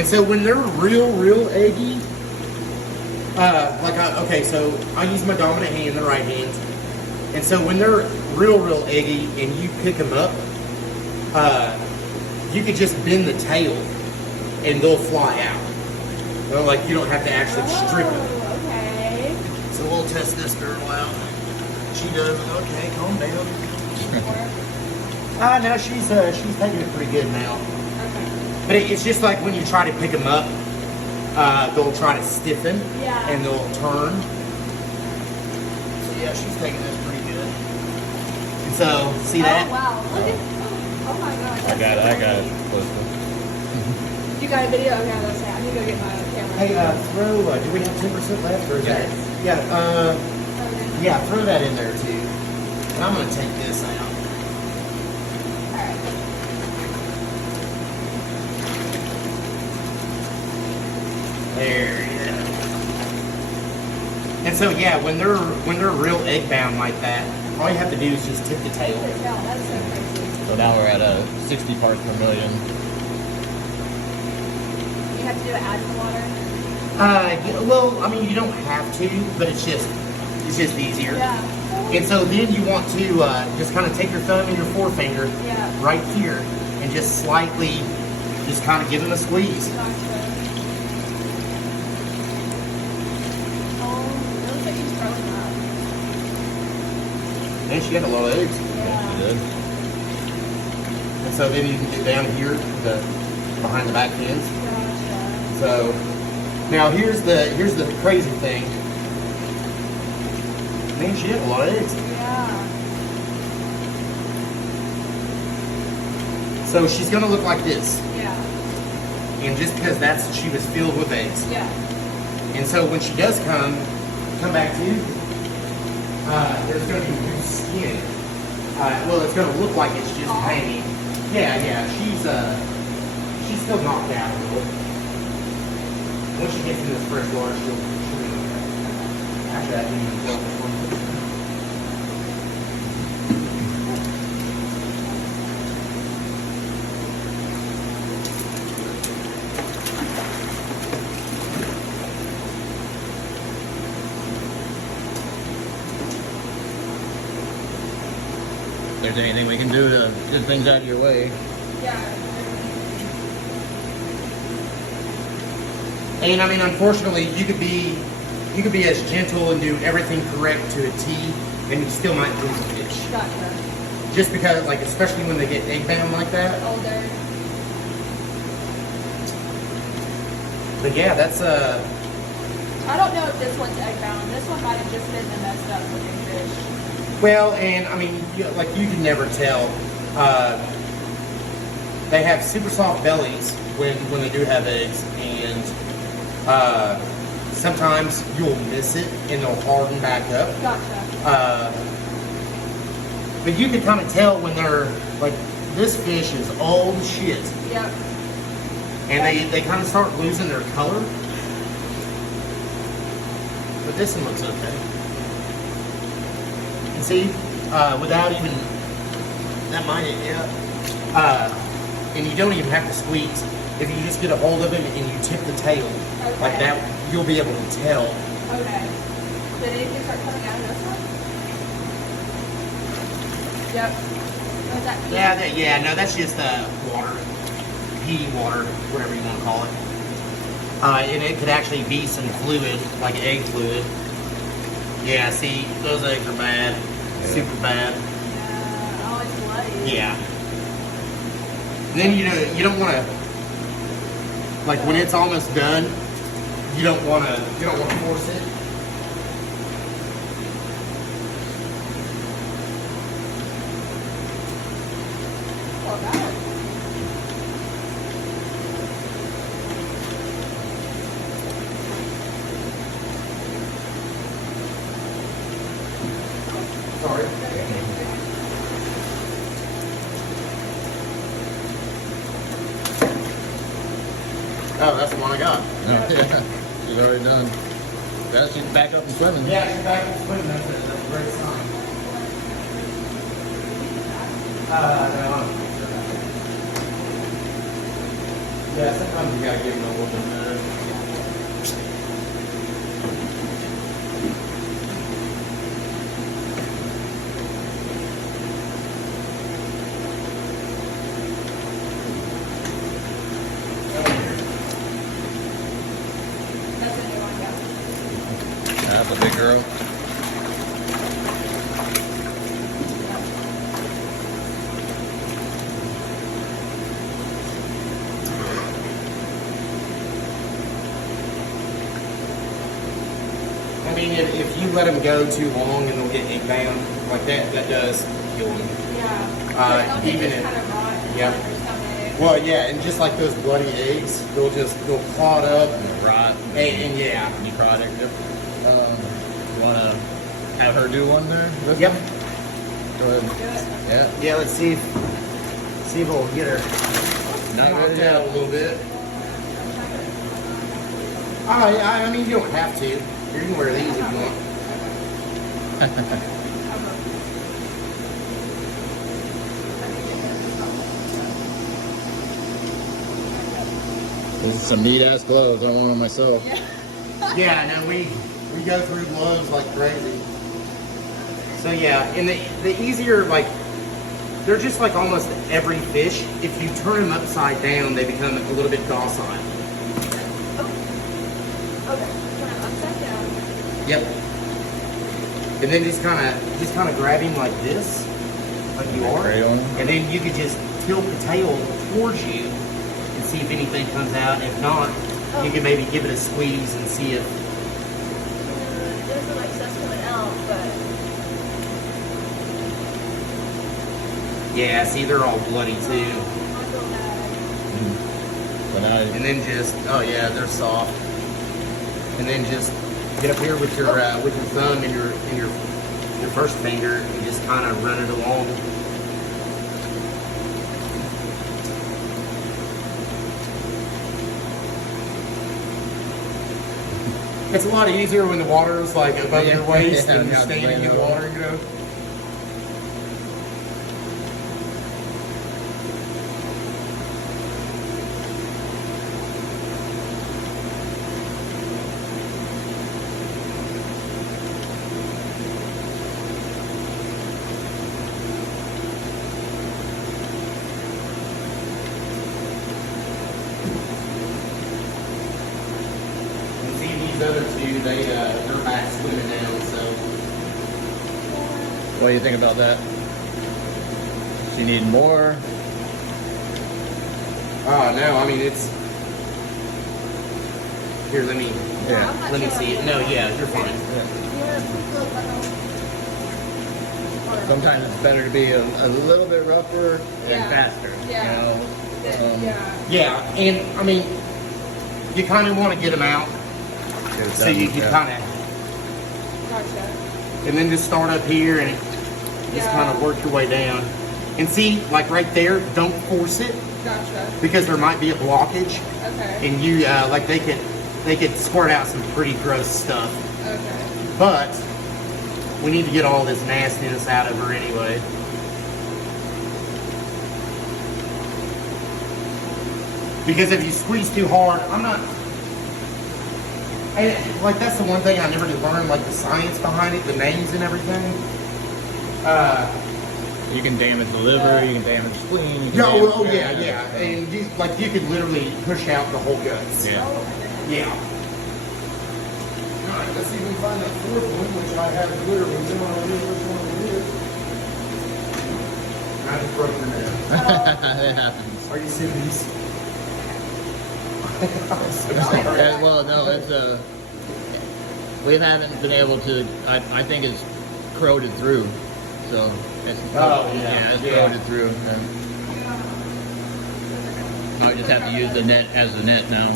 And so when they're real eggy, okay, so I use my dominant hand, the right hand. And so when they're real eggy and you pick them up, you could just bend the tail and they'll fly out. Well, like you don't have to actually strip them. Okay. So we'll test this girl out. She does. Okay, calm down. No, she's taking it pretty good now. Okay. But it's just like when you try to pick them up, they'll try to stiffen and they'll turn. So yeah, she's taking this pretty good. And so, see that? Oh wow! Look at. Oh my gosh. I got it. You got a video? Okay, let's say I need to go get my camera. Hey, throw. Do we have 10% left or is that? Yes. Yeah. Throw that in there too. And I'm gonna take this out. There you go. And so yeah, when they're real egg bound like that, all you have to do is just tip the tail. That's so crazy. So now we're at 60 parts per million. You have to do it add some water. Well, I mean you don't have to, but it's just easier. Yeah. And so then you want to just kind of take your thumb and your forefinger right here and just slightly, just kind of give them a squeeze. Gotcha. And she got a lot of eggs. Yeah, she did. And so then you can get down here, behind the back fins. Gotcha. So now here's the crazy thing. Man, she had a lot of eggs. Yeah. So she's gonna look like this. Yeah. And just because she was filled with eggs. Yeah. And so when she does come back to you, there's going to be new skin. Well, it's going to look like it's just hanging. Yeah, she's still knocked out a little. Once she gets into this fresh water, she'll be okay. Actually, I didn't even tell this one. If there's anything we can do to get things out of your way. Yeah. And I mean, unfortunately, you could be as gentle and do everything correct to a T, and you still might lose a fish. Gotcha. Just because, like, especially when they get egg bound like that. Older. But yeah, that's I don't know if this one's egg bound. This one might have just been the messed up looking fish. well, and I mean, you can never tell. They have super soft bellies when they do have eggs, and sometimes you'll miss it and they'll harden back up. Gotcha. But you can kind of tell when they're like, this fish is old as shit, Yep. and they kind of start losing their color. But this one looks okay. And see, without even that might, and you don't even have to squeeze. If you just get a hold of him and you tip the tail like that, you'll be able to tell. Okay. Did anything start coming out of this one? Yep. Was that No, that's just water, heating water, whatever you want to call it. And it could actually be some fluid, like egg fluid. Yeah, see, those eggs are bad, super bad. Yeah. Oh, it's bloody. Yeah. And then you don't want to, like when it's almost done, you don't want to force it. Well, that. Sorry. Oh, that's the one I got. Yeah. She's already done. Well, she's back up and swimming. Yeah, she's back in swimming. That's a great sign. No. Yeah, sometimes you gotta give them a little bit better. That's a new one, yeah. That's a big girl. I mean, if you let them go too long and they'll get egg bound, like that does kill them. Yeah. Some Even just if- kind of rot in yeah. their stomach. Well, yeah, and just like those bloody eggs, they'll clot up And rot. and yeah. Necrotic. Yep. You wanna have her do one there? With Yep. me? Go ahead. Do it. Yeah. Yeah, let's see if we'll get her Not knocked ready out a yet. little bit. I mean, you don't have to. You can wear these if you want. This is some neat ass gloves. I want one myself. Yeah, no, we go through gloves like crazy. So yeah, and the easier, like, they're just like almost every fish. If you turn them upside down, they become a little bit docile. Okay. Turn it upside down. Yep. And then just kind of grab him like this, like you are, Right on. and then you could just tilt the tail towards you and see if anything comes out. If not, you can maybe give it a squeeze and see if. It doesn't look like stuff's coming out, but Yeah, see, they're all bloody too. I feel bad. But I, And then just, oh yeah, they're soft. And then just get up here with your thumb and your first finger and just kind of run it along. It's a lot easier when the water is like above your waist Yeah, and you're yeah, standing in the yeah. water, you know. And see these other two, they're back swimming now, so. what do you think about that? She need more. Oh no, I mean it's. Here, let me Yeah. let me see it. No, yeah, you're fine. Sometimes it's better to be a little bit rougher Yeah. and faster. Yeah. You know? Yeah. Yeah, and I mean, you kind of want to get them out Get it so done, you can yeah. kind of, Gotcha. and then just start up here and just Yeah. kind of work your way down. And see, like right there, don't force it Gotcha. because there might be a blockage, Okay. and you like they could squirt out some pretty gross stuff. Okay. But we need to get all this nastiness out of her anyway. Because if you squeeze too hard, like that's the one thing I never did learn, like the science behind it, the names and everything. You can damage the liver, you can damage the spleen. You can Yeah, damage, oh yeah. And you could literally push out the whole guts. Yeah. Yeah. Alright, let's see if we can find that fourth one, which I have literally no idea which one it is. I just broke your nail. It happens. Are you serious? I'm so sorry. Well, no, it's we haven't been able to. I think it's corroded through, so it's it's corroded through. And I just have to use the net as the net now.